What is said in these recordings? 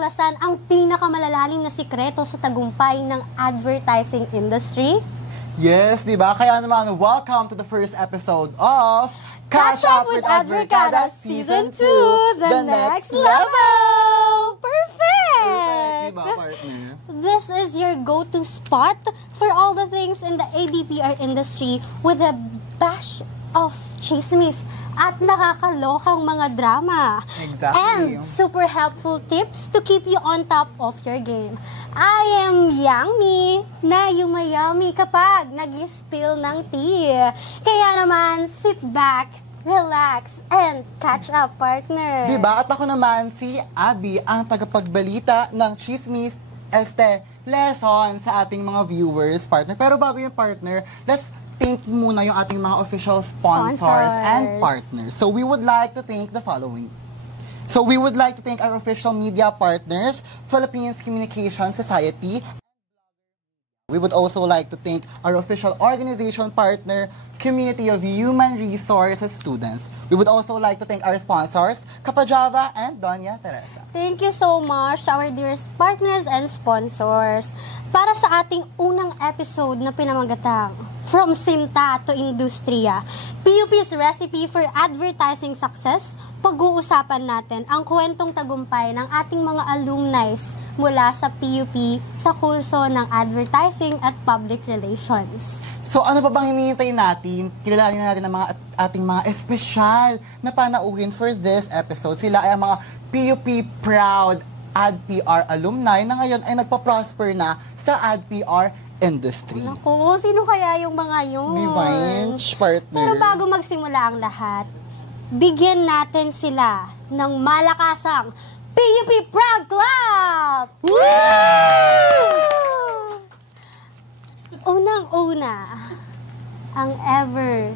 tuklasan ang pinakamalalalim na sikreto sa tagumpay ng advertising industry? Yes, di ba? Kaya naman, welcome to the first episode of Catch Up with Adverkada Season 2, The Next Level! Perfect! Diba, partner? This is your go-to spot for all the things in the ADPR industry with a bash of chismis at nakakalokang mga drama. Exactly. And super helpful tips to keep you on top of your game. I am Yangmi, na yumayami kapag nag-spill ng tea. Kaya naman, sit back, relax, and catch up, partner. Diba? At ako naman, si Abby, ang tagapagbalita ng chismis, lesson sa ating mga viewers, partner. Pero bago yung partner, let's thank muna yung ating mga official sponsors and partners. So we would like to thank the following. So we would like to thank our official media partners, Philippines Communication Society. We would also like to thank our official organization partner, Community of Human Resources Students. We would also like to thank our sponsors, Kapajava and Doña Teresa. Thank you so much to our dearest partners and sponsors. Para sa ating unang episode na pinamagatang From Sinta to Industriya, PUP's recipe for advertising success, pag-uusapan natin ang kwentong tagumpay ng ating mga alumni mula sa PUP sa kurso ng Advertising at Public Relations. So ano pa bang hinihintay natin? Kilalanin natin ang mga ating mga espesyal na panauhin for this episode. Sila ay ang mga PUP Proud AdPR alumni na ngayon ay nagpa-prosper na sa AdPR industry. Naku, sino kaya yung mga yun? Divine partner. Pero bago magsimula ang lahat, bigyan natin sila ng malakasang PUP Proud Club! Woo! Unang-una, ang ever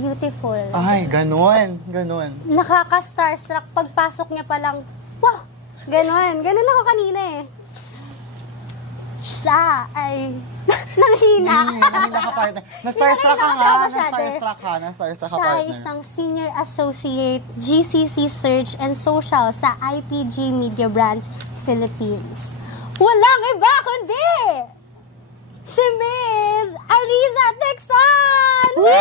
beautiful. Ay, ganun. Nakaka-starstruck pagpasok niya pa lang. Wow! Ganun ako kanina eh. Siya ay nanghina. Nanghina ka, partner. Na-starstruck ka nga. Na-starstruck ka, Siya ay partner. isang Senior Associate GCC Search and Social sa IPG Media Brands Philippines. Walang iba kundi si Miss Ariza Texon! Woo!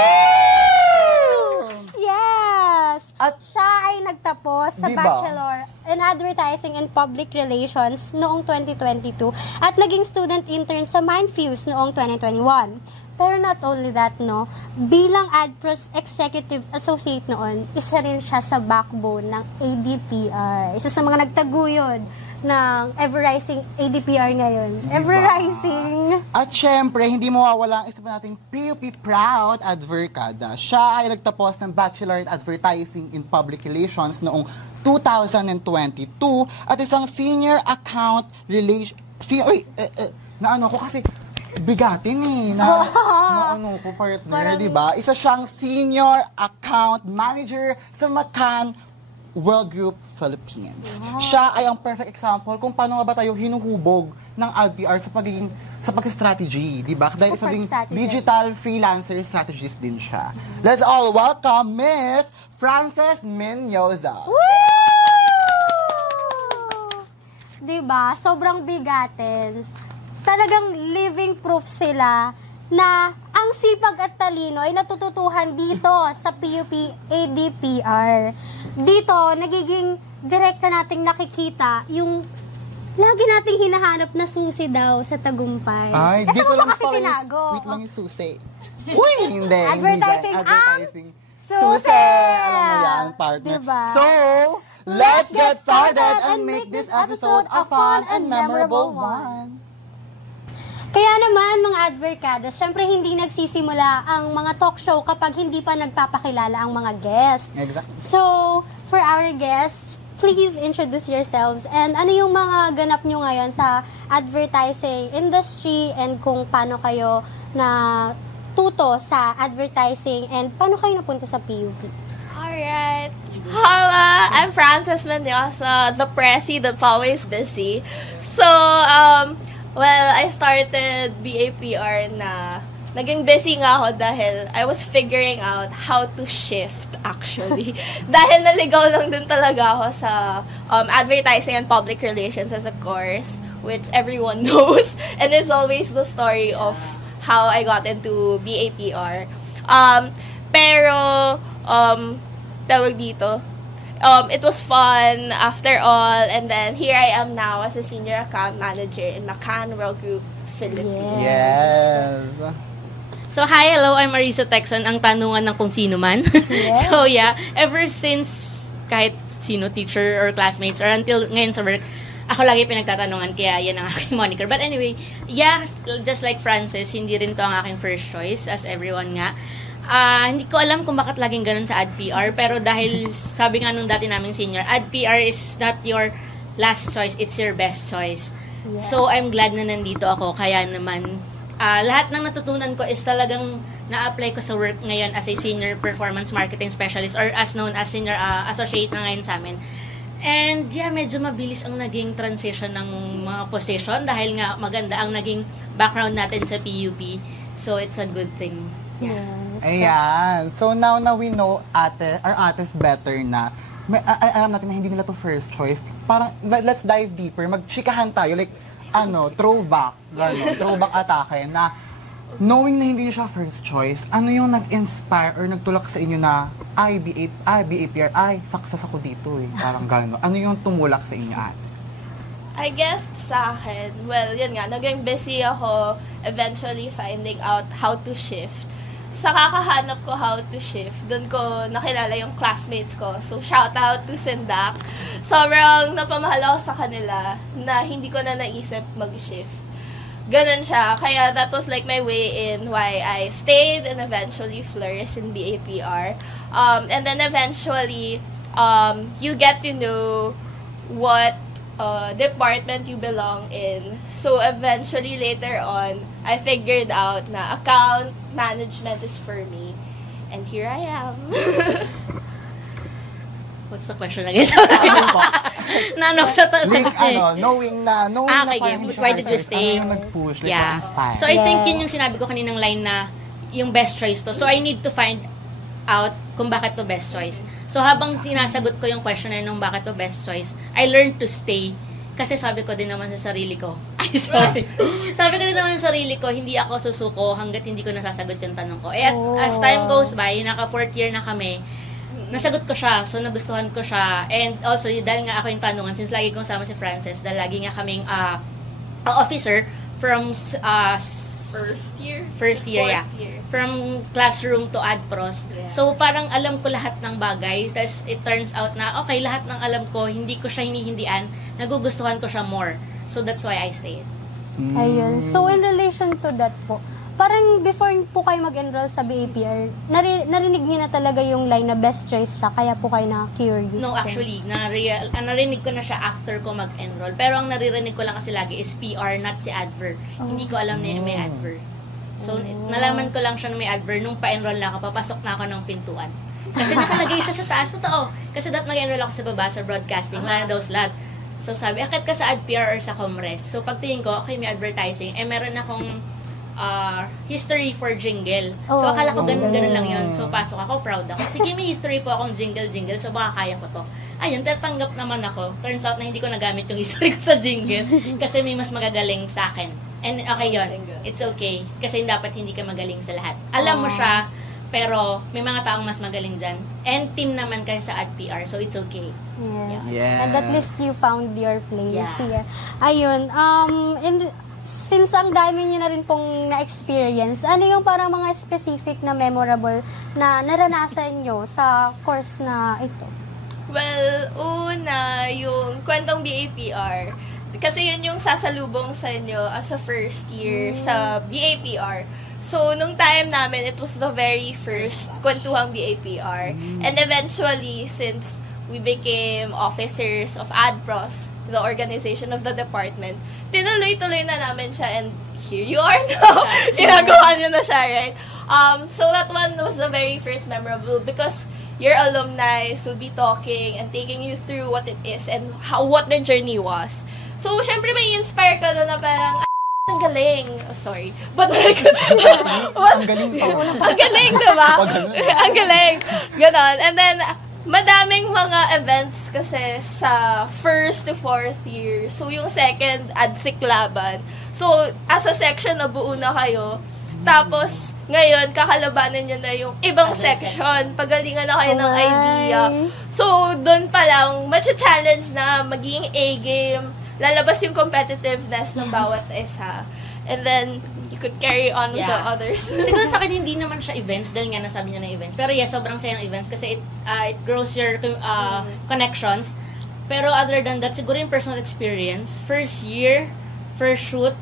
Yes! At siya ay nagtapos sa diba? Bachelor in Advertising and Public Relations noong 2022 at naging student intern sa Mindfuse noong 2021. Pero not only that, no, bilang AdPros Executive Associate noon, isa rin siya sa backbone ng ADPR. Isa sa mga nagtaguyod ng ever-rising ADPR ngayon. Diba? Ever-rising. At syempre, hindi mawawala ang isa pa nating PUP Proud Adverkada. Siya ay nagtapos ng Bachelor in Advertising in Public Relations noong 2022 at isang Senior Account Relation... naano ko kasi bigatin eh. Naano ko, partner, di ba? Isa siyang Senior Account Manager sa McCann World Group Philippines. Wow. Siya ay ang perfect example kung paano nga ba tayo hinuhubog ng AdPR sa pag-strategy, di ba? Dahil isa ding digital freelancer strategist din siya. Let's all welcome Miss Frances Menyoza. Woo! Di ba? Sobrang bigatin. Talagang living proof sila na ang sipag at talino ay natututuhan dito sa PUP ADPR. Dito, nagiging direkta nating nakikita yung lagi nating hinahanap na susi daw sa tagumpay. Ay, kasi dito mo ba lang kasi pala tinago? Wait lang yung susi. Uy, hindi. Advertising Advertising. Susi! Alam mo yan, partner. Diba? So, let's get started and make this episode a fun and memorable one. Kaya naman, mga adverkadas, syempre hindi nagsisimula ang mga talk show kapag hindi pa nagpapakilala ang mga guests. Exactly. So, for our guests, please introduce yourselves and ano yung mga ganap nyo ngayon sa advertising industry and kung paano kayo na tuto sa advertising and paano kayo napunta sa PUP. Alright. Hola! I'm Frances Mendoza, the pressy that's always busy. So, well, I started BAPR na naging busy nga ako dahil I was figuring out how to shift actually. Dahil naligaw lang din talaga ako sa advertising and public relations as a course, which everyone knows. And it's always the story of how I got into BAPR. Pero, tawag dito, it was fun after all, and then here I am now as a senior account manager in McCann World Group Philippines. Yes. So, hi, hello, I'm Marisa Texon, ang tanungan ng kung sino man. Yeah. So, yeah, ever since kahit sino, teacher or classmates, or until ngayon sa work, ako lagi pinagtatanungan, kaya yan ang aking moniker. But anyway, yeah, just like Frances, hindi rin to ang aking first choice, as everyone nga. Hindi ko alam kung bakit laging ganun sa AdPR, pero dahil sabi nga nung dati naming senior, AdPR is not your last choice, it's your best choice. Yeah. So, I'm glad na nandito ako, kaya naman, lahat ng natutunan ko is talagang na-apply ko sa work ngayon as a senior performance marketing specialist or as known as senior associate na ngayon sa amin. And yeah, medyo mabilis ang naging transition ng mga position dahil nga maganda ang naging background natin sa PUP. So, it's a good thing. Yeah. Yes. Ayan. So now na we know our ates better na, alam natin na hindi nila to first choice. Parang, let's dive deeper. Magchikahan tayo. Like, throwback. Gano'n. Throwback atake na knowing na hindi siya first choice, ano yung nag-inspire or nagtulak sa inyo na, BAPR, success ako dito eh. Parang gano'n. Ano yung tumulak sa inyo, ate? I guess sa akin, well, yun nga, naging busy ako eventually finding out how to shift. Sa kakahanap ko how to shift, doon ko nakilala yung classmates ko. So, shout out to Sindak. Sobrang napamahal ako sa kanila na hindi ko na naisip mag-shift. Ganun siya. Kaya that was like my way in why I stayed and eventually flourished in BAPR. And then eventually, you get to know what department you belong in. So eventually later on, I figured out na account management is for me. And here I am. What's the question again? Nanok sa sagot Like, eh. knowing na Okay, parang hindi siya why did you first, stay? Ano yung nag-push? Like, Yeah. inspire? So I think yun yung sinabi ko kaninang line na yung best choice to. So I need to find out kung bakit to best choice. So habang tinasagot ko yung question na yun ng bakit to best choice, I learned to stay. Kasi sabi ko din naman sa sarili ko, sabi ko din naman sa sarili ko, hindi ako susuko hanggat hindi ko nasasagot yung tanong ko. Eh, as time goes by, naka 4th year na kami, nasagot ko siya, so nagustuhan ko siya. And also, dahil nga ako yung tanungan, since lagi kong sama si Frances, dahil lagi nga kaming officer from First year? First year, yeah. Fourth year. From classroom to AdPros. Yeah. So, parang alam ko lahat ng bagay. Tapos, it turns out na, okay, lahat ng alam ko, hindi ko siya hinihindian. Nagugustuhan ko siya more. So, that's why I stayed. Ayun. So, in relation to that po, parang before po kayo mag-enroll sa BAPR, narinig niyo na talaga yung line na best choice siya, kaya po kayo na-curious. No, actually, narinig ko na siya after ko mag-enroll. Pero ang naririnig ko lang kasi lagi is PR, not si Adver. Hindi ko alam na may Adver. So, nalaman ko lang siya na may Adver nung pa-enroll na ako, papasok na ako ng pintuan. Kasi nakalagay siya sa taas. Totoo. Kasi mag-enroll ako sa baba, sa broadcasting, wala na daw slot. So, sabi, akit ka sa AdPR or sa Comres. So, pagtingin ko, okay, may advertising. Meron akong history for jingle. So, akala ko ganun lang yun. So, pasok ako, proud ako. Sige, may history po akong jingle. So, baka kaya ko to. Ayun, tatanggap naman ako. Turns out na hindi ko nagamit yung history ko sa jingle kasi may mas magagaling sa akin. And okay yun. It's okay. Kasi dapat hindi ka magaling sa lahat. Alam mo siya, pero may mga taong mas magaling dyan. And team naman kayo sa AdPR, so it's okay. Yes. Yes. And at least you found your place. Yeah. Ayun. Since ang dami niyo na rin pong na-experience, ano yung parang mga specific na memorable na naranasan nyo sa course na ito? Well, una, yung kwentong BAPR. Kasi yun yung sasalubong sa inyo as a first year sa BAPR. So, nung time namin, it was the very first kwentuhang BAPR. And eventually, since we became officers of AdPros, the organization of the department, tinuloy-tuloy na namin siya, and here you are now. Ginagawa nyo na siya, right? So that one was the very first memorable because your alumni will be talking and taking you through what it is and what the journey was. So, syempre may inspire ka na parang, ang galing. Oh, sorry. But like, Ang galing pa. ang galing, diba? Ang galing. Ganon. And then, madaming mga events kasi sa first to fourth year. So, yung second, ADSIC laban. So, as a section, nabuo na kayo. Tapos, ngayon, kakalabanan nyo na yung ibang section. Pagalingan na kayo ng idea. So, doon pa lang, matcha-challenge na magiging A-game. Lalabas yung competitiveness ng bawat isa. And then, you could carry on with the others. Siguro sa akin, hindi naman siya events dahil nga nasabi niya na events. Pero yes, sobrang saya ng events kasi it grows your connections. Pero other than that, siguro yung personal experience, first year, first shoot,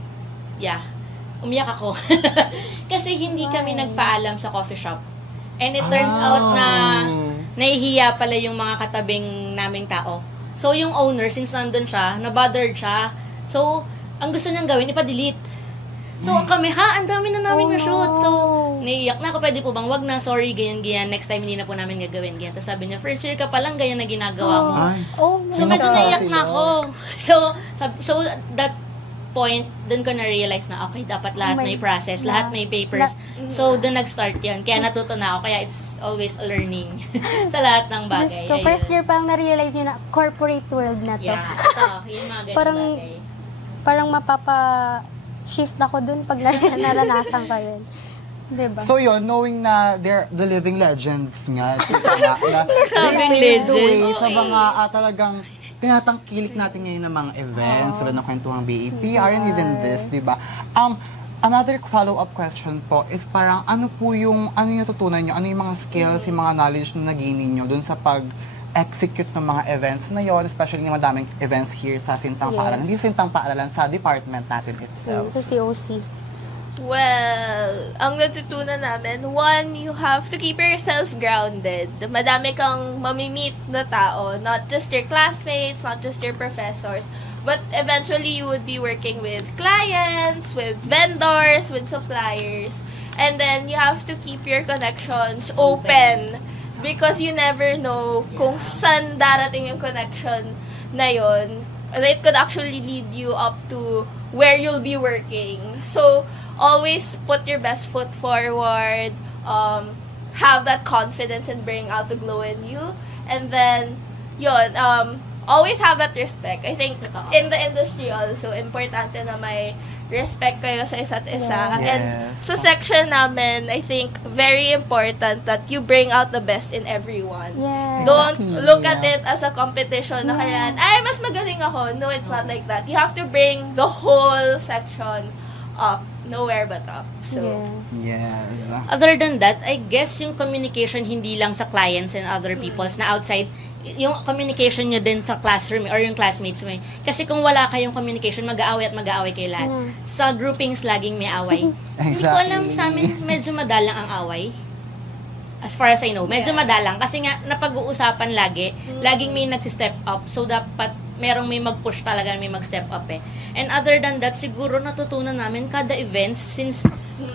umiyak ako. Kasi hindi kami nagpaalam sa coffee shop. And it turns out na nahihiya pala yung mga katabing naming tao. So, yung owner, since nandun siya, nabothered siya. So, ang gusto niyang gawin, ipa-delete. So, kami, ang dami na namin na-shoot. So, naiiyak na ako, pwede po bang, wag na, sorry, ganyan. Next time, hindi na po namin gagawin, ganyan. Tapos sabi niya, first year ka pa lang, ganyan na ginagawa mo. So, medyo naiyak na ako. So, that point, dun ko na-realize na, okay, dapat lahat may process, lahat may papers. So, dun nag-start yun. Kaya natuto na ako. Kaya it's always a learning sa lahat ng bagay. So, first year pa lang na-realize yun na corporate world na to. Yeah, ito, yung mga ganyan bagay. Parang mapapa-shift ako dun pag naranasan ko yun. Diba? So yun, knowing na they're the living legends nga, na Living they paved the way legends. sa mga talagang tinatangkilik natin ngayon ng mga events, tulad ng kwentuhang BAPR and even this, di ba? Another follow-up question po is parang ano yung natutunan nyo, ano yung mga skills, yung mga knowledge na nag-gain ninyo dun sa pag-execute ng mga events na yun, especially ng madaming events here sa Sintang Paaralan. Hindi Sintang Paaralan, sa department natin itself. Sa COC. Well, ang natutunan namin, one, you have to keep yourself grounded. Madami kang mamimit na tao, not just your classmates, not just your professors, but eventually you would be working with clients, with vendors, with suppliers. And then you have to keep your connections open because you never know kung saan darating yung connection na yun. It could actually lead you up to where you'll be working. So, always put your best foot forward, have that confidence and bring out the glow in you. And then, always have that respect. I think in the industry also, importante na may respect kayo sa isa't isa. Yes. And sa section namin, I think very important that you bring out the best in everyone. Yes. Don't look at it as a competition na kaya, mas magaling ako. No, it's not like that. You have to bring the whole section up. Nowhere but up. So, Yes. Other than that, I guess yung communication hindi lang sa clients and other peoples na outside, yung communication nyo din sa classroom or yung classmates mo. Kasi kung wala kayong communication, mag-aaway at mag-aaway kayo lahat. Sa groupings, laging may away. Hindi ko alam, sa amin, medyo madalang ang away. As far as I know, medyo madalang. Kasi nga, napag-uusapan lagi, laging may nagsistep up. So, dapat merong may mag-push talaga, may mag-step up eh. And other than that, siguro natutunan namin kada events, since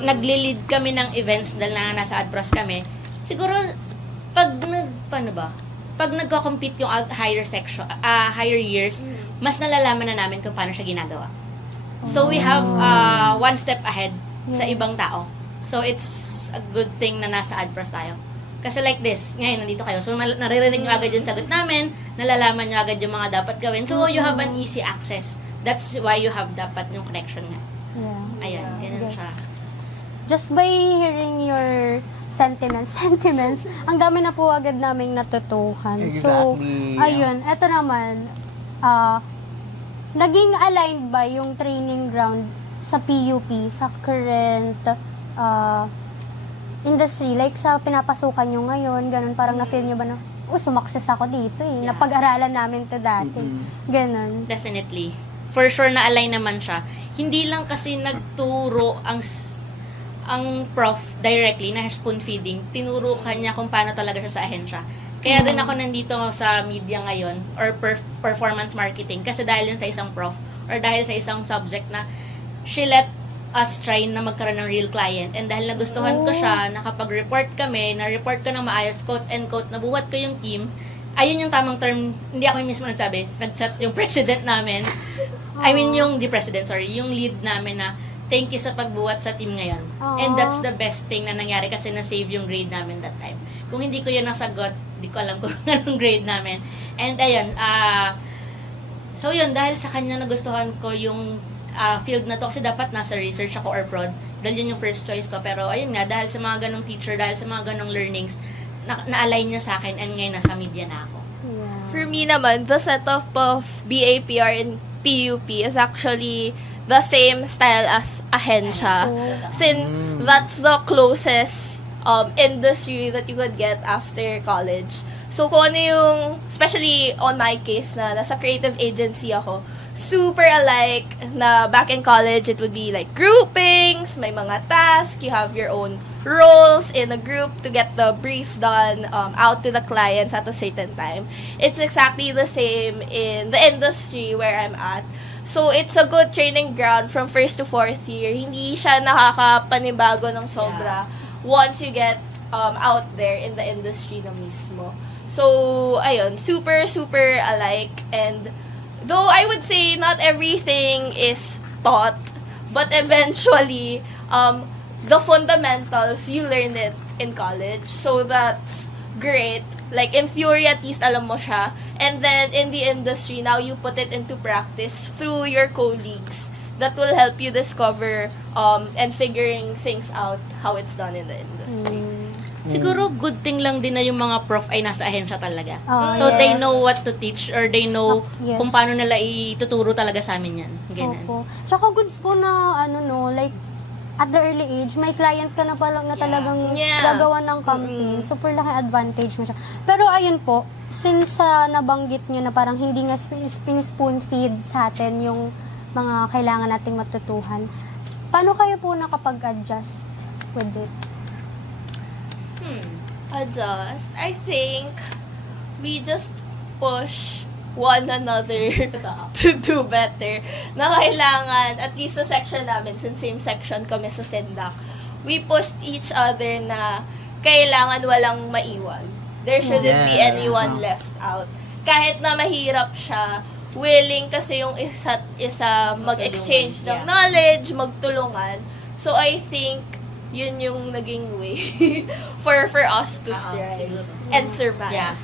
nagli-lead kami ng events dahil na nasa AdPros kami, siguro, pag nagko-compete yung higher section, higher years, mas nalalaman na namin kung paano siya ginagawa. So, we have one step ahead sa ibang tao. So, it's a good thing na nasa AdPros tayo. Kasi like this, ngayon nandito kayo. So, naririnig nyo agad yung sagot namin, nalalaman nyo agad yung mga dapat gawin. So, you have an easy access. That's why you have dapat yung connection nga. Yeah. Ayan, ganun siya. Just by hearing your sentiments, ang dami na po agad naming natutuhan. So, Exactly. ayun, eto naman, naging aligned ba yung training ground sa PUP, sa current industry, like sa pinapasukan nyo ngayon, ganun, parang na-feel nyo ba na, sumakses ako dito eh, napag-aralan namin to dati. Ganun. Definitely. For sure na align naman siya. Hindi lang kasi nagturo ang prof directly na spoon feeding, tinuro kanya kung paano talaga siya sa ahensya. Kaya din ako nandito sa media ngayon or performance marketing kasi dahil yun sa isang prof or dahil sa isang subject na she let us try na magkaroon ng real client. And dahil nagustuhan ko siya, nakapag-report kami, na-report ko ng maayos, quote and quote, nabuhat ko yung team. Ayun yung tamang term, hindi ako yung mismo nagsabi, nag-chat yung president namin. I mean, yung the president, sorry, yung lead namin na thank you sa pagbuhat sa team ngayon. Aww. And that's the best thing na nangyari kasi na-save yung grade namin that time. Kung hindi ko yun nasagot, hindi ko alam kung anong grade namin. And ayun, so yun, dahil sa kanya nagustuhan ko yung field na to kasi dapat nasa research ako or prod. Dahil yun yung first choice ko. Pero ayun nga, dahil sa mga ganong teacher, dahil sa mga ganong learnings, na-align niya sa akin and ngayon nasa media na ako. Yeah. For me naman, the setup of BAPR and PUP is actually the same style as ahensya. Since that's the closest industry that you could get after college. So kung ano yung, especially on my case na nasa creative agency ako, super alike na back in college, it would be like groupings, may mga tasks, you have your own roles in a group to get the brief done out to the clients at a certain time. It's exactly the same in the industry where I'm at. So, it's a good training ground from first to fourth year. Hindi siya nakakapanibago ng sobra once you get out there in the industry na mismo. So, ayun, super, super alike. And though I would say not everything is taught, but eventually, the fundamentals, you learn it in college. So that's great. Like, in theory, at least alam mo siya. And then, in the industry, now you put it into practice through your colleagues. That will help you discover and figuring things out how it's done in the industry. Siguro good thing lang din na yung mga prof ay nasa ahensya talaga. yes. So they know what to teach or they know Yes. kung paano nila ituturo talaga sa amin yan. Ganun. Opo. Tsaka goods po na, like, at the early age, may client ka na palang na talagang gagawa ng campaign. Super laki advantage mo siya. Pero ayun po, since nabanggit nyo na parang hindi nga spoon feed sa atin yung mga kailangan nating matutuhan, paano kayo po nakapag-adjust with it? Adjust. I think we just push one another to do better. Na kailangan, at least sa section namin, since same section kami sa SENDAC, we pushed each other na kailangan walang maiwan. There shouldn't be anyone left out. Kahit na mahirap siya, willing kasi yung isa't isa mag-exchange ng knowledge, magtulungan. So I think yun yung naging way for us to strive and survive. Yeah.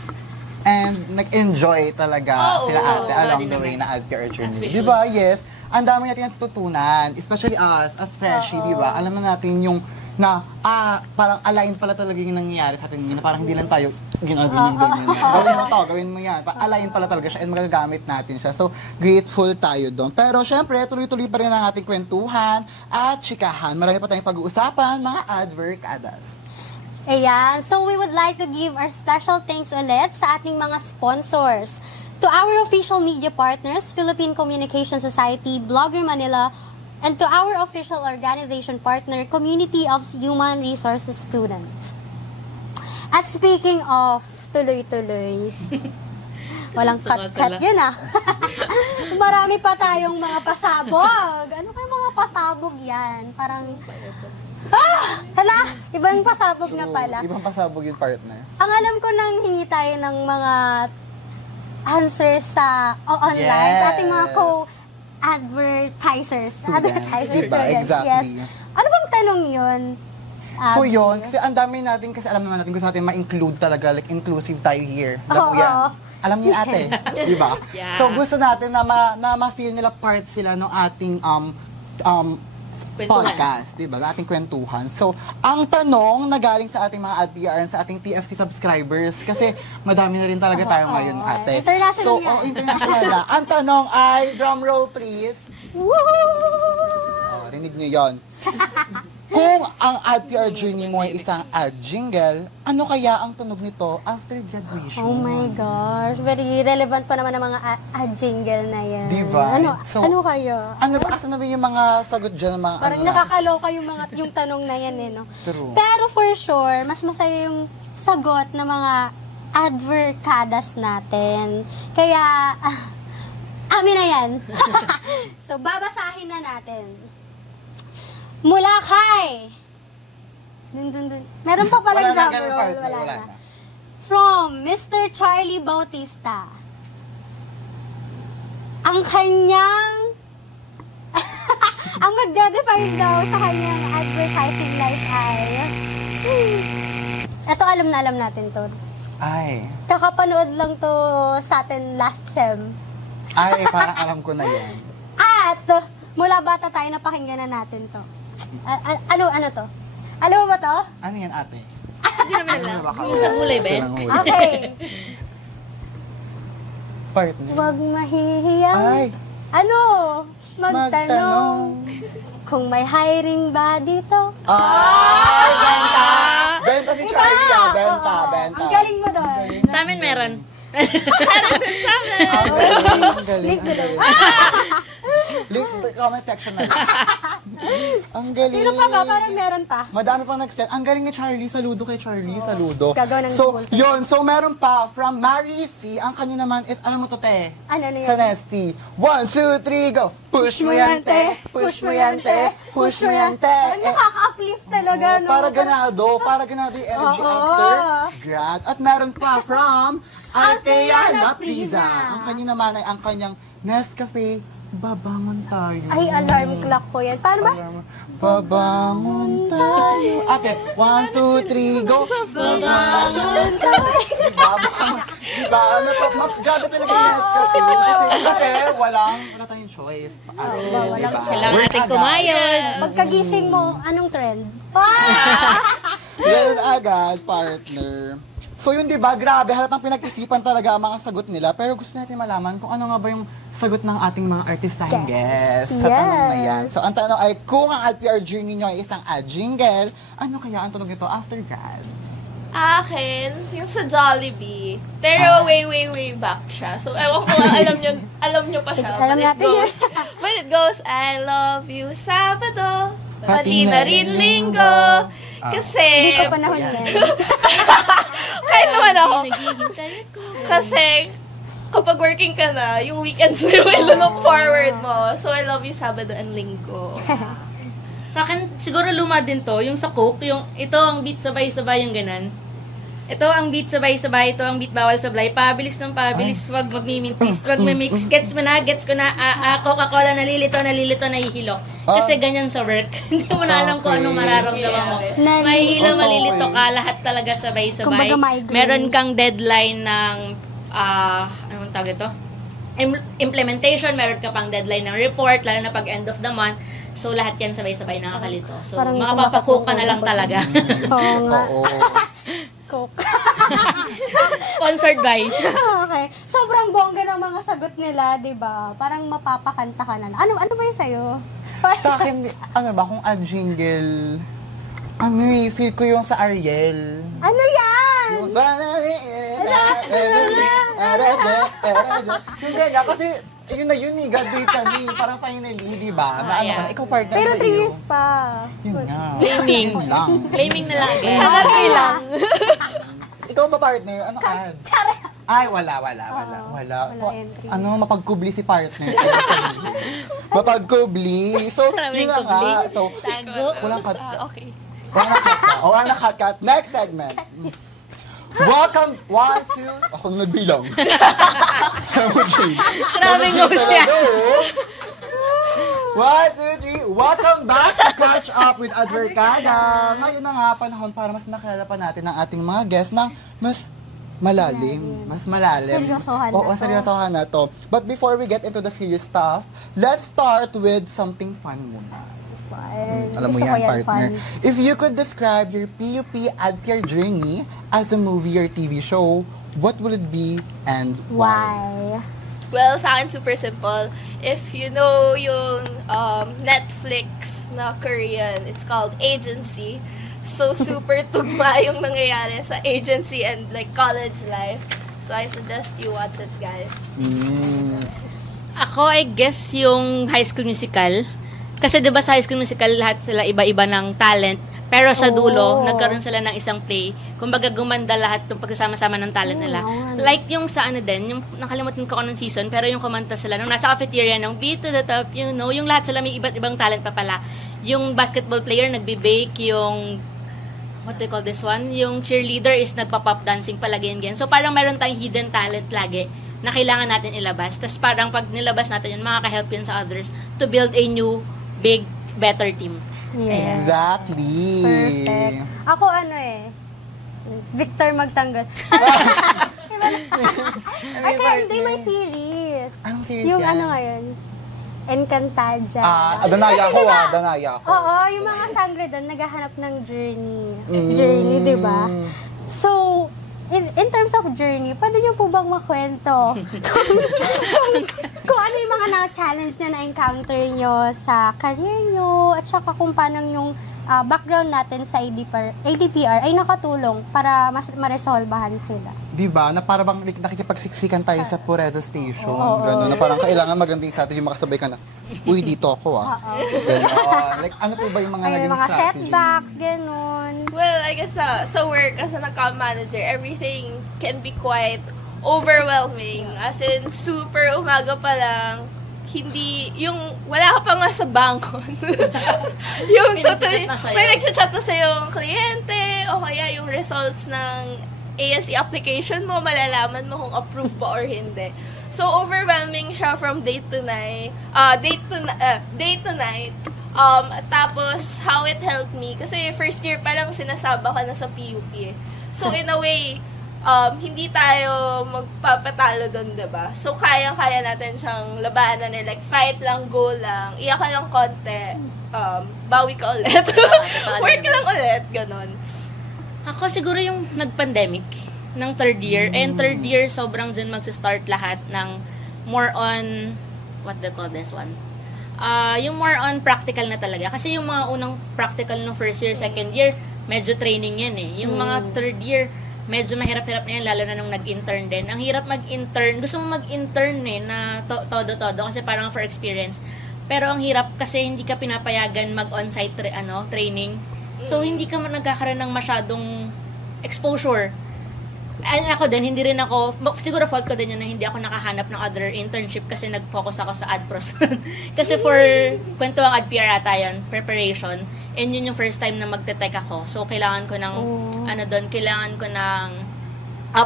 And nag-enjoy talaga sila ate along the way na ADPR journey. Di ba? Yes. Ang dami natin natututunan. Especially us, as freshie, di ba? Alam na natin yung na parang align pala talaga yung nangyayari sa atin. Na parang hindi lang tayo ganyan. Gawin mo to, gawin mo yan. Align pala talaga siya and magagamit natin siya. So, grateful tayo doon. Pero syempre, tuloy-tuloy pa rin ang ating kwentuhan at chikahan. Marami pa tayong pag-uusapan, mga adverkadas. Ayan. So, we would like to give our special thanks ulit sa ating mga sponsors. To our official media partners, Philippine Communication Society, Blogger Manila, and to our official organization partner, Community of Human Resources Student. At speaking of tuloy-tuloy, walang cut-cut yun Marami pa tayong mga pasabog. Ano kayong mga pasabog yan? Parang... hala! Ibang pasabog na pala. Ibang pasabog yung partner. Ang alam ko nang hingi tayo ng mga answers sa online sa ating mga advertisers. Diba? Exactly. Yes. Ano bang tanong yun? So yun, kasi ang dami natin, kasi alam naman natin, gusto natin ma-include talaga, like inclusive tayo here. Alam mo yan. Alam niyo ate, di ba? Yeah. So gusto natin na ma-feel nila part sila ng ating podcast, di ba? Ating kwentuhan. So, ang tanong na galing sa ating mga ADPR and sa ating TFC subscribers, kasi madami na rin talaga tayo ngayon, ate. International so, yan. International na. Ang tanong ay, drum roll please. Woo! Rinig niyo yon. Kung ang ADPR journey mo ay isang ad jingle, ano kaya ang tunog nito after graduation? Oh my gosh, very relevant pa naman ang mga ad jingle na yan. Diba? Ano kayo? Ano ba? Asan na ba yung mga sagot dyan? Mga, Parang nakakaloka yung tanong na yan True. Pero for sure, mas masaya yung sagot ng mga adverkadas natin. Kaya, amin na yan. So, babasahin na natin. Mula kay... Dun. Meron pa palang drum roll. Wala na. From Mr. Charlie Bautista. Ang kanyang magde-define daw sa kanyang advertising life ay... Ito alam na alam natin to. Ay. Kakapanood lang to sa atin last sem. Ay, parang alam ko na yan. At mula bata tayo napakinggan na natin to. Ano to? Alam mo ba to? Ano yan, ate? Hindi naman alam. Yung sa gulay ba yan? Silang huli. Okay. Partner. Huwag mahihiyang... Ay. Ano? Magtanong. Kung may hiring ba dito? Ay, benta! Benta si Charlie, ah. Benta, Oo. benta. Ang galing mo doon. Sa amin meron. Ang galing, ang galing. Link to comment section na. Ang galing. Sino pa ba? Parang meron pa. Madami pang nag-send. Ang galing ni Charlie. Saludo kay Charlie. Saludo. Gagawa ng So, gold. yun. So, meron pa from Mary C. Ang kanya naman is, alam mo to, te? Ano yun? Sa Nesty. 1, 2, 3, go! Push mo yan, te! Push mo yan, te! Push mo yan, te! Parang nakaka-uplift talaga, no? Para ganado yung energy Oo. after grad. At meron pa from Altea Laprida. Laprida. Ang kanya naman ay ang kanyang Nescafe, babangon tayo. Ay, alarm clock ko yan. Paano ba? Babangon tayo. Ate, 1, 2, 3, go! Babangon tayo. Babangon. Diba? Grabe talaga yung Nescafe. Kasi wala tayong choice. walang choice. Kailangan natin kumayod. Pagkagising mo, anong trend? Ganun agad, partner. So yun, di ba? Grabe, halatang pinag-isipan talaga ang mga sagot nila. Pero gusto natin malaman kung ano nga ba yung sagot ng ating mga artistahing guests sa tanong na yan. So ang tanong ay, kung ang AdPR journey nyo ay isang ad jingle, ano kaya ang tunog nito after grad? Akin, yung sa Jollibee. Pero way back siya. So, ewan ko alam nyo pa siya. Alam natin yun. When it goes, I love you, Sabado. Pati Pati na na rin rin Linggo. Linggo. Kasi, Hindi ko panahon yan. kahit naman ako. Naghihintay ako. Kasi, kapag working ka na, yung weekends na yung ilo-look forward mo. So, I love you, Sabado and Linggo. Sa akin, siguro luma din to, yung sa Coke, yung ito ang beat sabay-sabay yung ganan. Ito ang beat sabay-sabay, ito ang beat bawal sablay. Pabilis ng pabilis, wag magmimintis, wag mimix. Gets ko na, Coca-Cola, nalilito, nahihilo. Kasi ganyan sa work. Hindi mo na alam kung anong mararamdaman mo. Mahihilo, malilito ka, lahat talaga sabay-sabay. Kumbaga migraine. Meron kang deadline ng, anong tawag ito? Implementation, meron ka pang deadline ng report, lalo na pag end of the month. So, lahat yan sabay-sabay nakakalito. So, Parang makapapakook ka na lang talaga. Oo nga. Oo. Coke. Sponsored by. Okay. Sobrang bongga ng mga sagot nila, di ba? Parang mapapakanta ka na. Ano ba yung sa'yo? Sa akin, ano ba, kung ad jingle, feel ko yung sa Ariel. Ano yan? Yung yung ganyan, kasi yun na yun eh, graduate kami, parang finally, di ba? Na ano yeah. ka na, ikaw partner Pero ba 3 yun? years pa. Yun nga. Claiming. Yun lang. Claiming na lang. Hanapin lang. Ikaw ba partner? Ano ad? Ay, wala. wala entry. Ano, mapagkubli si partner. Kaya sabihin. Mapagkubli. So, yun na nga. So, Tago. walang cut. Okay. Walang cut. Next segment. Welcome, 1, 2, ako na nagbilang. Maraming host yan. 1, 2, 3, welcome back to Catch Up with Adverkada. Ngayon na nga panahon para mas makilala pa natin ang ating mga guests ng mas malalim. Seryosohan na Oo, to. seryosohan na to. But before we get into the serious stuff, let's start with something fun muna. Alam mo Gusto ko yan, partner. fun. If you could describe your PUP AdPR journey as a movie or TV show, what will it be and why? Why? Well, sa akin, super simple. If you know yung Netflix na Korean, it's called Agency. So, super tugma yung nangyayari sa agency and like college life. So, I suggest you watch it, guys. Ako, I guess, yung High School Musical. Kasi 'di ba sa High School Musical lahat sila iba-iba ng talent, pero sa dulo nagkaroon sila ng isang play. Kumbaga gumanda lahat ng pagsasama-sama ng talent nila. Like yung sa ano din, yung nakalimutan ko anong season, pero yung kumanta sila nung nasa cafeteria ng Beat to the Top, you know, yung lahat sila may iba't ibang talent pa pala. Yung basketball player nagbe-bake, yung what they call this one, yung cheerleader is nagpa-pop dancing palagi again. So parang meron tayong hidden talent lagi na kailangan natin ilabas. Tapos parang pag nilabas natin yun, makaka-help yun sa others to build a new big better team. Yes. Exactly. Perfect. Ako Victor Magtanggol. Hindi, may series. Anong series Yung yan? ngayon? Encantadia. Danaya ako Danaya ako. Oo, yung mga sangre doon, naghahanap ng journey. Journey, di ba? So, in terms of journey, pwede niyo po bang makwento kung ano yung mga na-challenge na na-encounter nyo sa career nyo at saka kung paano yung background natin sa ADPR ay nakatulong para mas maresolbahan sila. Diba? Na para bang nakikipagsiksikan tayo sa Pureto Station. Gano'n. Na parang kailangan magandang sa atin yung makasabay ka na, uy, dito ako Gano'n. Like, ano po ba yung mga naging mga strategy? setbacks, gano'n. Well, I guess sa work as an account manager, everything can be quite overwhelming. As in, super umaga pa lang, wala ka pa nga sa bangon. Yung totally, may nagchat na sa yung kliyente, o kaya yung results ng ASE application mo, malalaman mo kung approved ba or hindi. So, overwhelming siya from day to night. Tapos, how it helped me, kasi first year pa lang sinasaba ka na sa PUP. So, in a way, hindi tayo magpapatalo doon, diba? So, kayang-kaya natin siyang labanan like, fight lang, go lang, iyak ka lang konti, bawi ka ulit. Work lang ulit, ganon. Ako siguro yung nag-pandemic ng third year. And third year, sobrang dyan magsa-start lahat ng more on, what they call this one? Yung more on practical na talaga. Kasi yung mga unang practical ng first year, second year, medyo training yan Yung mga third year, medyo mahirap-hirap na yan, lalo na nung nag-intern din. Ang hirap mag-intern. Gusto mo mag-intern na todo-todo kasi parang for experience. Pero ang hirap kasi hindi ka pinapayagan mag-on-site training. So, hindi ka nagkakaroon ng masyadong exposure. Ako din, hindi rin ako, siguro fault ko din yun na hindi ako nakahanap ng other internship kasi nag-focus ako sa AdPros. Kasi for kwento ang AdPR ata yun, preparation, and yun yung first time na magte-tech ako. So, kailangan ko ng, kailangan ko ng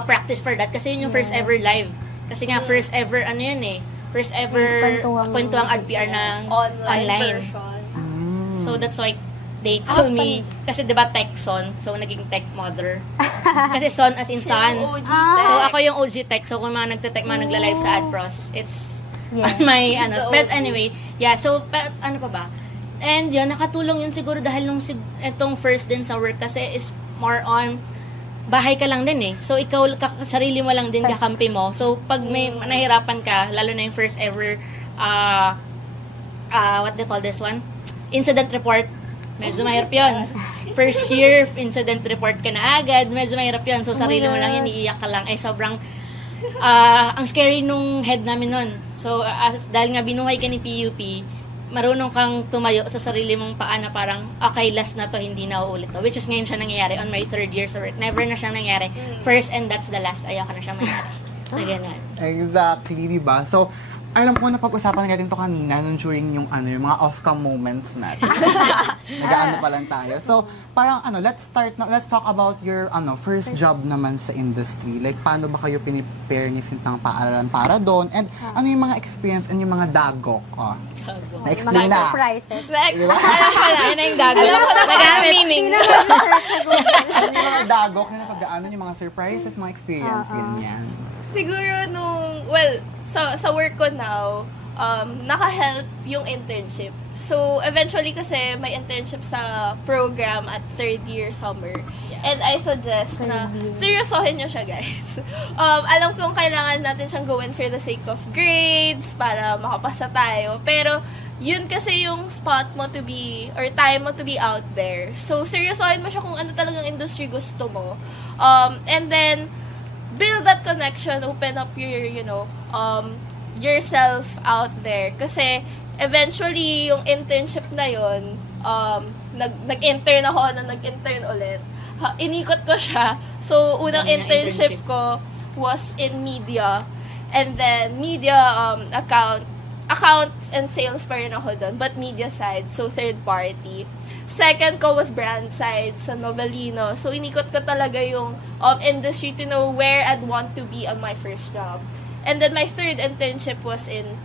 practice for that kasi yun yung first ever live. Kasi nga, first ever, first ever kwento ang AdPR ng online. Version. So, that's why they call me, kasi diba tech son, so naging tech mother. Kasi son as in son. So ako yung OG tech, so kung mga nagte-tech, mga nagla-live sa AdPros, it's my, but anyway, so, ano pa ba? And yun, nakatulong yun siguro dahil nung itong first din sa work kasi is more on, bahay ka lang din So, ikaw, sarili mo lang din kakampi mo. So, pag may nahirapan ka, lalo na yung first ever, what they call this one? Incident report. Medyo mahirap yun. First year, incident report ka na agad, medyo mahirap yun. So, sarili mo lang yun, iiyak ka lang. Sobrang, ang scary nung head namin nun. So, dahil nga binuhay ka ni PUP, marunong kang tumayo sa sarili mong paa na parang, okay, last na to, hindi na uulit to. Which is ngayon siya nangyayari on my third year sa work. Never na siyang nangyayari. First and that's the last. Ayoko na siyang mangyari. So, ganun. Exactly, diba? So, alam ko na pag-usapan natin to kanina nung during yung yung mga off-cam moments natin. Nag-aano pa lang tayo. So, parang let's talk about your first job naman sa industry. Like, paano ba kayo pinipare ni Sintang paaralan para doon? And ano yung mga experience and yung mga dagok? Na-explain Mga na. surprises. Diba? Alam ko na, yun ang dago. Nag-meaning. Ano yung mga dagok na napag-aano yung mga surprises, mga experience, ganyan. Siguro sa work ko now, naka-help yung internship. So, eventually kasi may internship sa program at third year summer. And I suggest na seryosohin nyo siya, guys. Alam kong kailangan natin siyang gawin for the sake of grades, para makapasa tayo. Pero, yun kasi yung spot mo to be, or time mo to be out there. So, seryosohin mo siya kung ano talagang industry gusto mo. And then, build that connection, open up your, yourself out there. Kasi, eventually, yung internship na yun, nag-intern ako na nag-intern ulit. Inikot ko siya. So, unang internship ko was in media. And then, media accounts and sales pa rin ako doon. But media side, so third party. Second ko was brand side sa Novelino. So, inikot ko talaga yung industry to know where I'd want to be on my first job. And then, my third internship was in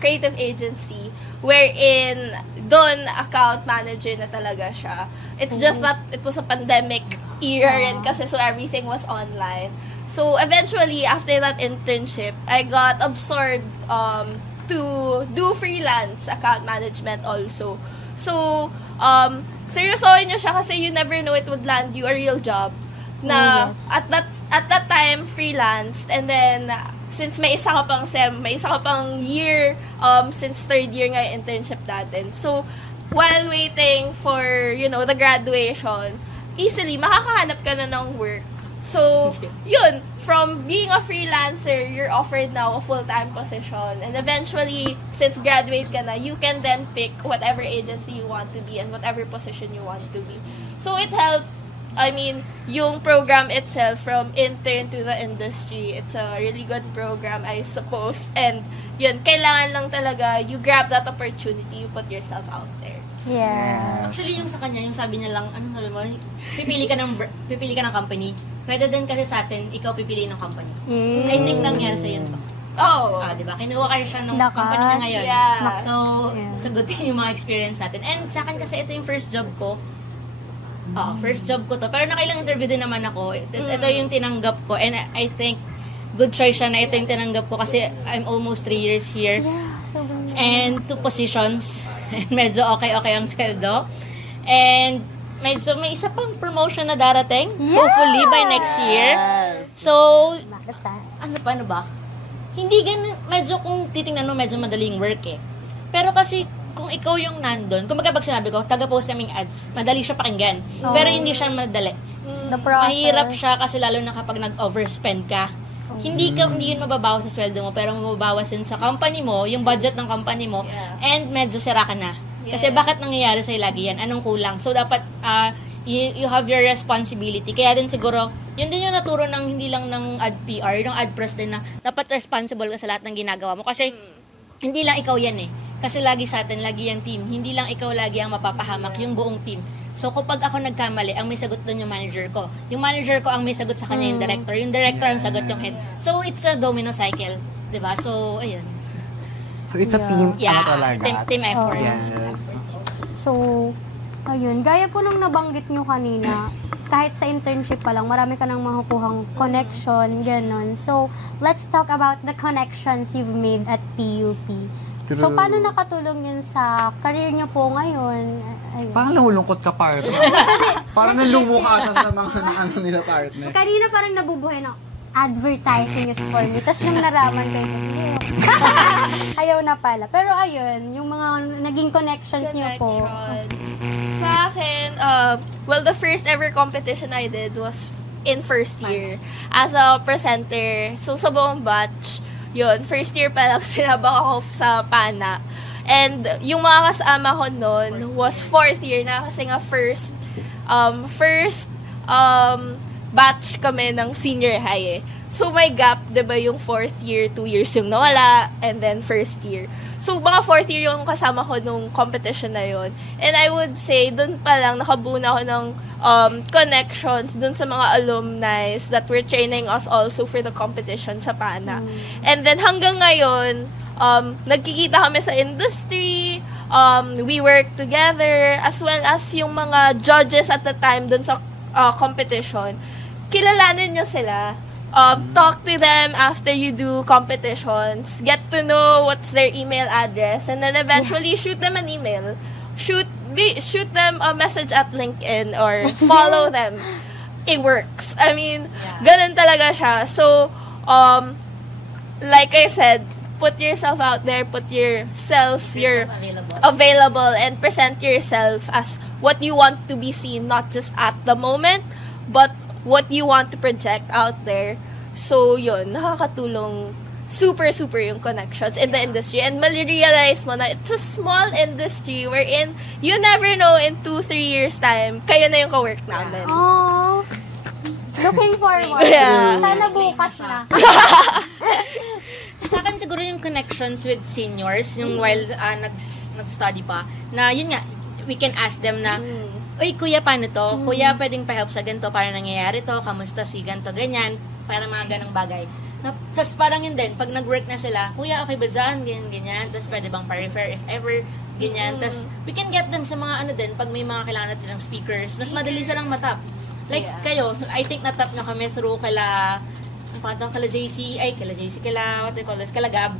creative agency wherein doon account manager na talaga siya. It's just that it was a pandemic year and kasi so everything was online. So eventually after that internship, I got absorbed to do freelance account management also. So seryosohin niyo siya kasi you never know it would land you a real job na at that time freelance, and then since may isa ka pang sem, may isa ka pang year since third year nga yung internship natin. So while waiting for the graduation, easily makakahanap ka na ng work. So yun, from being a freelancer, you're offered now a full-time position, and eventually since graduate ka na, you can then pick whatever agency you want to be and whatever position you want to be. So it helps. I mean, yung program itself from intern to the industry, it's a really good program, I suppose. And yun, kailangan lang talaga you grab that opportunity, you put yourself out there. Yeah. Actually, yung sa kanya, yung sabi niya lang, ano sabi mo, pipili ka ng company. Pwede din kasi sa atin, ikaw pipili ng company. I think nangyari sa yun. Diba? Kinuha kayo siya ng company niya ngayon. Yeah. So, sagutin yung mga experience natin. And sa akin kasi, ito yung first job ko. First job ko to. Pero nakailang interview din naman ako. Ito yung tinanggap ko. And I think, good choice siya na ito yung tinanggap ko kasi I'm almost 3 years here. And 2 positions. And medyo okay ang sweldo. And medyo may isa pang promotion na darating. Hopefully by next year. So, paano ba? Hindi ganun, medyo kung titingnan mo, medyo madaling work eh. Pero kasi, kung ikaw yung nandun, kung pag sinabi ko, taga-post kaming ads, madali siya pakinggan. Pero hindi siya madali. Mahirap siya kasi lalo na kapag nag-overspend ka. Hindi yun mababawas sa sweldo mo, pero mababawas yun sa company mo, yung budget ng company mo, and medyo sira ka na. Kasi bakit nangyayari sa'yo lagi yan? Anong kulang? So, dapat you have your responsibility. Kaya din siguro, yun din yung naturo ng hindi lang ng ad PR, ng ad press din na dapat responsible ka sa lahat ng ginagawa mo. Kasi hindi lang ikaw yan eh. Kasi lagi sa atin, lagi yung team. Hindi lang ikaw lagi ang mapapahamak, yung buong team. So, kapag ako nagkamali, ang may sagot doon yung manager ko. Yung manager ko ang may sagot sa kanya yung director. Yung director ang sagot yung head. So, it's a domino cycle. Diba? So, ayun. So, it's a team, talaga. Team effort. Yes. So, ayun. Gaya po nung nabanggit nyo kanina, kahit sa internship pa lang, marami ka nang makukuhang connection, ganon. So, let's talk about the connections you've made at PUP. True. So, paano nakatulong yun sa career niyo po ngayon? Ayun. Parang nahulungkot ka, partner. Parang nalungo ka ata sa mga nila, partner. Kanina parang nabubuhay ng advertising is for me. Tapos nung naraman kayo, ayaw na pala. Pero ayun, yung mga naging connections niyo po. Sa akin, well, the first ever competition I did was in first year as a presenter. So, sa buong batch, yun, first year pa lang sinabak ako sa PANA. And yung mga kasama ko noon was fourth year na kasi nga first batch kami ng senior high eh. So may gap, 'di ba, yung fourth year, 2 years yung nawala, and then first year. So mga fourth year yung kasama ko nung competition na yon. And I would say, dun pa lang nakabuo na ako ng connections dun sa mga alumni that were training us also for the competition sa PANA. And then hanggang ngayon, nagkikita kami sa industry, we work together, as well as yung mga judges at the time dun sa competition. Kilalanin nyo sila. Talk to them after you do competitions. Get to know what's their email address, and then eventually shoot them an email. Shoot them a message at LinkedIn or follow them. It works. I mean, ganun talaga siya. So, like I said, put yourself out there, put yourself available, and present yourself as what you want to be seen, not just at the moment, but what you want to project out there. So, yun, nakakatulong super yung connections in the industry. And mali-realize mo na it's a small industry wherein you never know in 2-3 years time, kayo na yung ka-work namin. Oh, looking forward. Yeah. Sana bukas na. Sa akin siguro yung connections with seniors, yung while nag-study pa, na yun nga, we can ask them na, uy, kuya, paano to? Kuya, pwedeng pa-help sa ganito, para nangyayari to, kamusta si ganito, ganyan, para mga ganong bagay. Tapos parang yun din, pag nag-work na sila, kuya, okay ba dyan? Ganyan. Tapos pwede bang pa-refer if ever? Ganyan. Tapos we can get them sa mga ano din, pag may mga kailangan natin ng speakers, mas madali silang matap. Like kayo, I think natap na kami through kala JC, what they call this, kala Gab.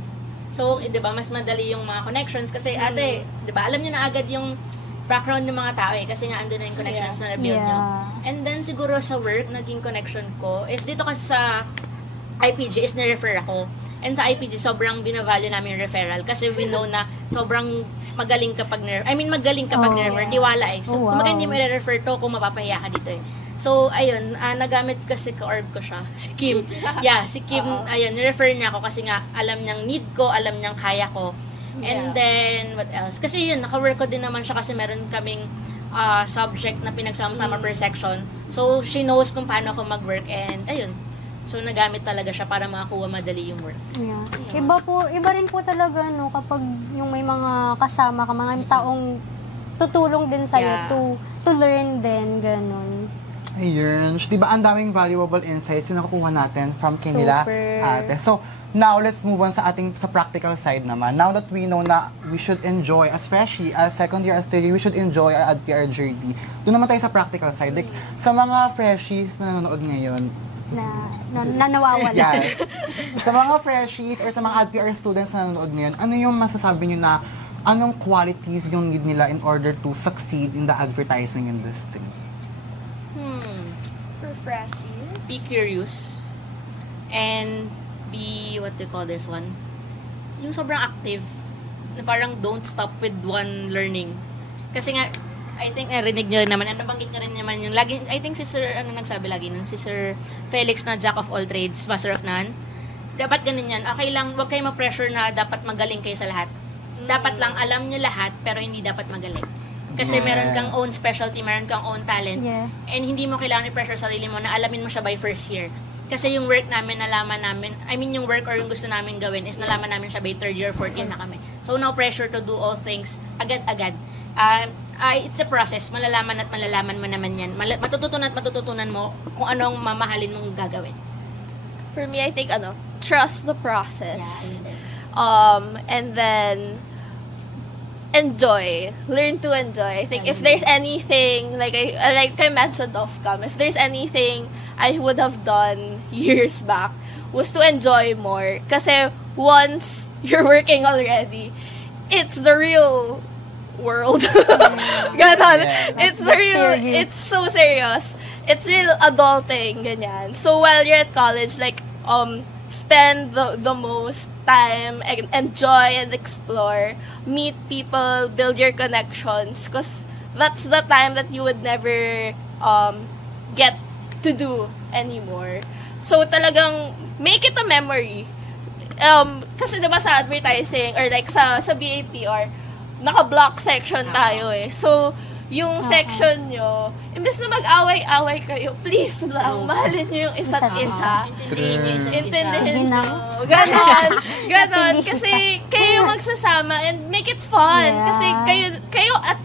So, di ba, mas madali yung mga connections kasi ate, di ba, alam niyo na agad yung background ng mga tao kasi nga andun na yung connections na na-build nyo. And then siguro sa work, naging connection ko is dito kasi sa IPG is na-refer ako. And sa IPG, sobrang binavalue namin yung referral kasi we know na sobrang magaling kapag magaling kapag ni-refer. Tiwala So, kung hindi mo i-refer to, kung mapapahiya ka dito So, ayun, nagamit kasi ka-orb ko siya. Si Kim. Si Kim, ayun, ni-refer niya ako kasi nga alam niyang need ko, alam niyang kaya ko. And then, what else? Kasi yun, naka-work ko din naman siya kasi meron kaming subject na pinagsama-sama per section. So, she knows kung paano ako mag-work and ayun. So, nagamit talaga siya para makakuha madali yung work. Iba rin po talaga, no, kapag yung may mga kasama ka, mga taong tutulong din sa'yo to learn din, ganun. Ayun. Diba, ang daming valuable insights yung nakukuha natin from kanila, ate. So, now, let's move on sa practical side naman. Now that we know na we should enjoy, as freshie, as second year, as third year, we should enjoy our AdPR journey. Doon naman tayo sa practical side. Like, sa mga freshies na nanonood ngayon, na nawawala. Yes. Sa mga freshies or sa mga AdPR students na nanonood ngayon, ano yung masasabi nyo na anong qualities yung need nila in order to succeed in the advertising industry? For freshies? Be curious. And be, what do you call this one? Yung sobrang active. Na parang don't stop with one learning. Kasi nga, I think narinig nyo rin naman, nabanggit nyo rin naman yung lagi, I think si Sir, nagsabi lagi nun, si Sir Felix na Jack of all trades, Master of none. Dapat ganun yan. Okay lang, huwag kayo ma-pressure na dapat magaling kayo sa lahat. Dapat lang alam nyo lahat, pero hindi dapat magaling. Kasi meron kang own specialty, meron kang own talent. And hindi mo kailangan i-pressure sarili mo na alamin mo siya by first year. Kasi yung work namin, nalaman namin, yung work or yung gusto namin gawin is nalaman namin siya by third year, fourth year na kami. So, no pressure to do all things agad-agad. It's a process. Malalaman at malalaman mo naman yan. Matututunan at matututunan mo kung anong mamahalin mong gagawin. For me, I think, trust the process. And then, enjoy. Learn to enjoy. I think if there's anything, like I mentioned off-cam, if there's anything I would have done years back, was to enjoy more. Kasi once you're working already, it's the real world. Ganon. It's the real, it's so serious. It's real adulting, ganyan. So while you're at college, like, spend the most time and enjoy and explore, meet people, build your connections, because that's the time that you would never get to do anymore. So talagang make it a memory. Kasi diba sa advertising or like sa BAPR, naka-block section tayo So yung section nyo, imbes na mag-away-away kayo, please lang, mahalin nyo yung isa't isa. Intindihin nyo. Ganon. Kasi kayo magsasama and make it fun. Kasi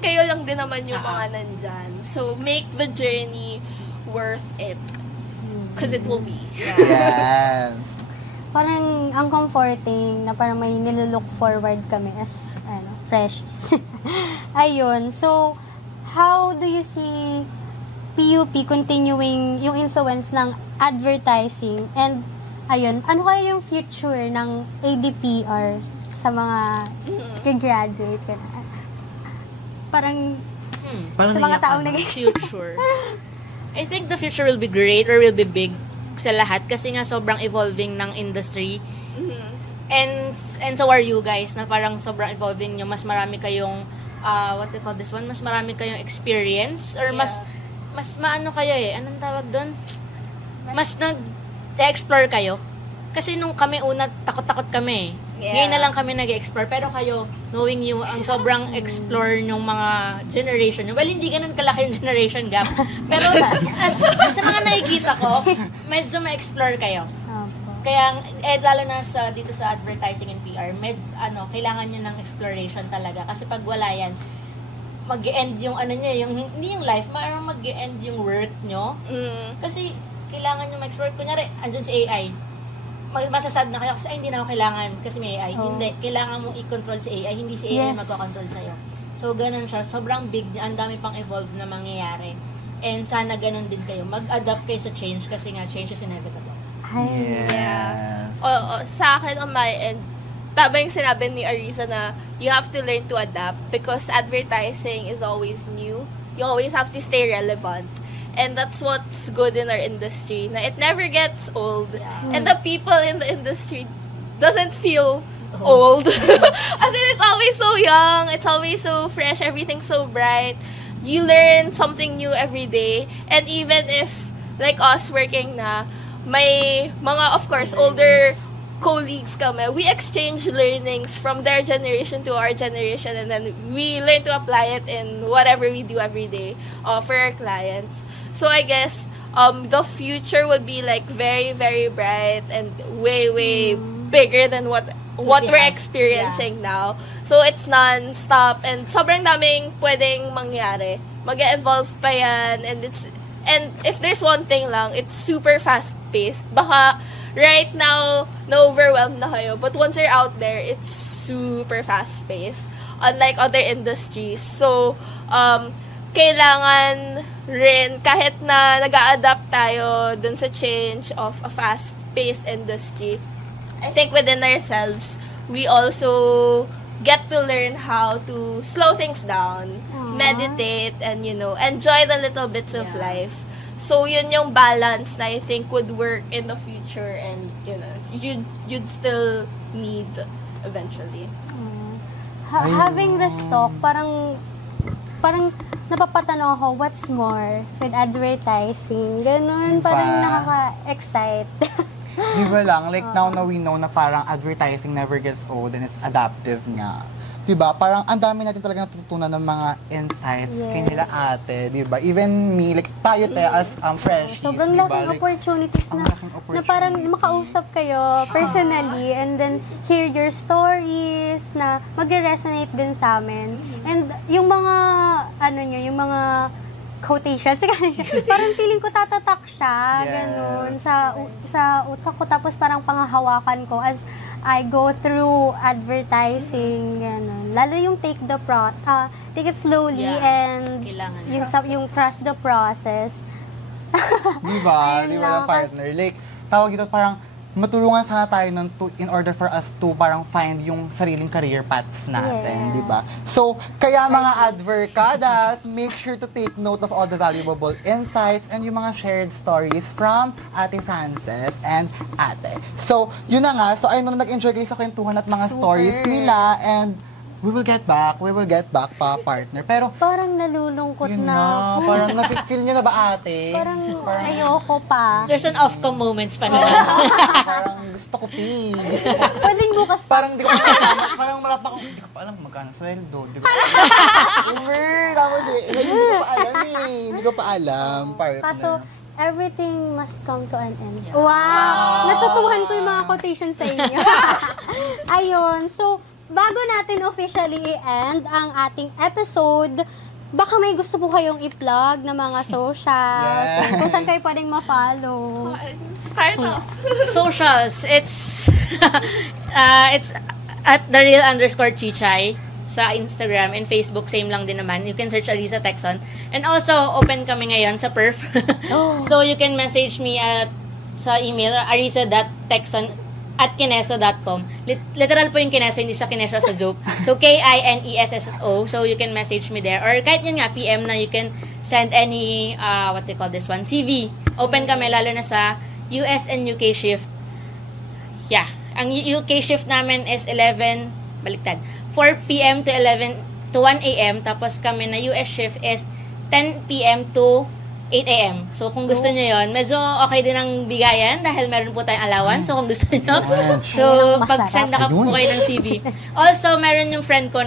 kayo lang din naman yung mga nandyan. So make the journey worth it. Because it will be. Yes. Parang ang comforting na parang may nilook forward kami as freshies. Ayun. So, how do you see PUP continuing yung influence ng advertising? And, ayun, ano kaya yung future ng ADPR sa mga graduate ka na? Parang sa mga taong future. I think the future will be great or will be big sa lahat kasi nga sobrang evolving ng industry. And so are you guys na parang sobrang evolving nyo. Mas marami kayong what they call this one? Mas marami kayong experience or mas maano kayo anong tawag doon? Mas nag-explore kayo. Kasi nung kami una, takot-takot kami. Ngayon na lang kami nag-explore. Pero kayo, knowing you, ang sobrang explore ng mga generation. Well, hindi ganun kalaki yung generation gap. Pero sa mga nakikita ko, medyo ma-explore kayo. Kaya, lalo na dito sa advertising and PR, kailangan nyo ng exploration talaga. Kasi pag wala yan, mag-e-end yung hindi yung life, parang mag-e-end yung work nyo. Kasi, kailangan nyo ma-explore. Kunyari, andun si AI. masasad na kayo kasi ay, hindi na ako kailangan kasi may AI. Hindi, kailangan mong i-control si AI, hindi si AI Yes. magko-control sa'yo. So, ganun siya. Sobrang big niya. Ang dami pang evolve na mangyayari. And sana ganun din kayo. Mag-adapt kayo sa change kasi nga, change is inevitable. Ay. Yes. Oo, sa akin on my end, tama yung sinabi ni Arisa na you have to learn to adapt because advertising is always new. You always have to stay relevant. And that's what's good in our industry. Na it never gets old. And the people in the industry doesn't feel old. As in, it's always so young. It's always so fresh. Everything's so bright. You learn something new every day. And even if, like us working na, may mga, of course, older colleagues kami, we exchange learnings from their generation to our generation, and then we learn to apply it in whatever we do every day for our clients. So I guess the future would be like very, very bright and way, way bigger than what we're experiencing now. So it's non-stop and sobrang daming pwedeng mangyari. Mag-evolve pa yan, and if there's one thing lang, it's super fast-paced. Baka right now, na-overwhelmed na kayo. But once you're out there, it's super fast-paced. Unlike other industries. So, kailangan rin, kahit na nag-a-adapt tayo dun sa change of a fast-paced industry, I think within ourselves, we also get to learn how to slow things down, meditate, and, enjoy the little bits of life. So, yun yung balance na I think would work in the future and, you'd still need eventually. Having this talk, parang napapatanong ako, what's more with advertising? Ganun, parang nakaka-excite. Di ba lang, like now na we know na parang advertising never gets old and it's adaptive nga. Diba? Parang ang dami natin talaga natututunan ng mga insights kay nila ate, diba? Even me, like tayo as freshies, Sobrang diba? laking Like, opportunities ang na, laking na opportunity. parang makausap kayo personally and then hear your stories na magre-resonate din sa amin. And yung mga, yung mga quotations, parang feeling ko tatatak siya, ganun, sa utak ko. Tapos parang panghahawakan ko as I go through advertising, ganun. Lalo yung take it slowly and Kailangan. yung trust the process. Diba? Ayun Diba lang, lang partner? Like, tawag ito parang matulungan sana tayo nun in order for us to parang find yung sariling career paths natin, Yes. di ba? So, kaya mga adverkadas, make sure to take note of all the valuable insights and yung mga shared stories from Ate Frances and Ate. So, yun na nga. So, ayun na nag-enjoy kayo sa kwentuhan at mga stories nila and we will get back pa, partner. Pero, Parang nalulungkot yun na na, ako. parang nafe-feel niyo na ba, ate? Parang ayoko pa. There's an off-cam moments pa naman. Parang gusto ko pee. Pwedeng bukas pa. Parang di ko alam, parang wala pa akong, di ko pa alam magkano sweldo. Di ko pa alam. Tama, Jay. Hindi ko pa alam Hindi ko pa alam, partner. Kaso, everything must come to an end. Wow! Natutuhan ko yung mga quotations sa inyo. Ayun. So, bago natin officially i-end ang ating episode, baka may gusto po kayong i-plug na mga socials. Yes. Kung saan kayo pwedeng ma-follow. Start off. Socials, it's at @thereal_chichay sa Instagram and Facebook, same lang din naman. You can search Arisa Texon. And also, open kami ngayon sa Perf. So, you can message me sa email, arisa.texon@kineso.com. Literal po yung Kineso, hindi sa Kineso sa joke. So, KINESSO. So, you can message me there. Or kahit yun nga, PM na, you can send any, what they call this one, CV. Open kami, lalo na sa US and UK shift. Yeah. Ang UK shift namin is 4 p.m. to 1 a.m. Tapos kami na US shift is 10 p.m. to 8 a.m. So, kung gusto nyo yun, medyo okay din ang bigayan dahil meron po tayong allowance. So, kung gusto nyo. So, pag-send na po kayo ng CV. Also, meron yung friend ko,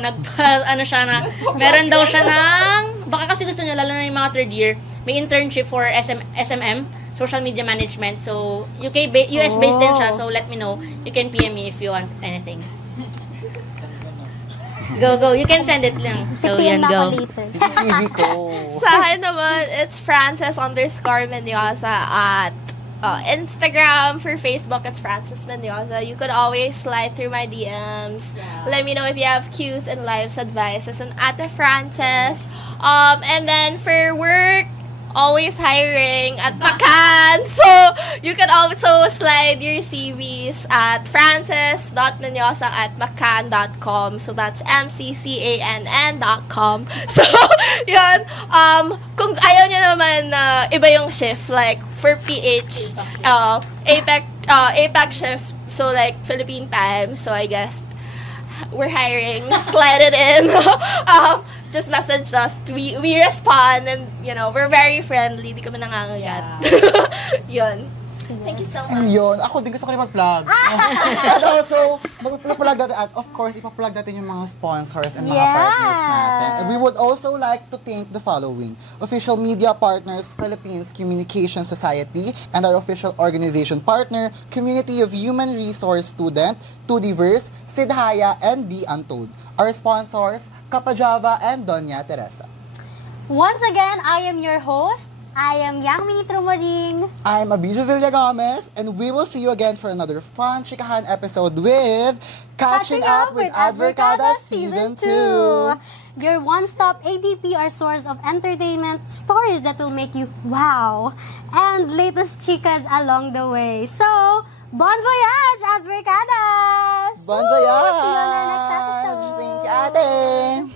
meron daw siya ng, baka kasi gusto nyo, lalo na yung mga third year, may internship for SMM, Social Media Management. So, US-based din siya. So, let me know. You can PM me if you want anything. Go. You can send it lang. So, PM yan, na go. ako later. Yung CV ko. Sa akin naman, it's Frances_Mendoza at Instagram. For Facebook, it's Frances Mendoza. You could always slide through my DMs. Yeah. Let me know if you have cues and lives advices on Ate Frances. And then for work, always hiring at Macan. So, you can also slide your CVs at frances.menyosa@macan.com. So, that's MCCANN.com. So, yun. Kung ayaw nyo naman na iba yung shift, like, for PH, APAC shift, so, like, Philippine time. So, I guess, we're hiring. Slide it in. Just message us. We respond, and we're very friendly. Di kami nangangagat. Yun. Thank you so much. And yun, ako din gusto ko rin mag-plug. And also, mag-plug natin, at of course, ipa-plug natin yung mga sponsors and mga partners natin. And we would also like to thank the following: official media partners, Philippines Communication Society, and our official organization partner, Community of Human Resource Student, Too Diverse, Sidhaya, and The Untold. Our sponsors, Kapajava and Doña Teresa. Once again, I am your host. I am Yang Mini Trumoring. I'm Abijo Villagomez, and we will see you again for another fun chikahan episode with Catching Up with Advercada Season 2. Your one-stop ABPR source of entertainment, stories that will make you wow, and latest chicas along the way. So, bon voyage, Advercadas! Bon voyage! See you on our next episode. Thank you, ate!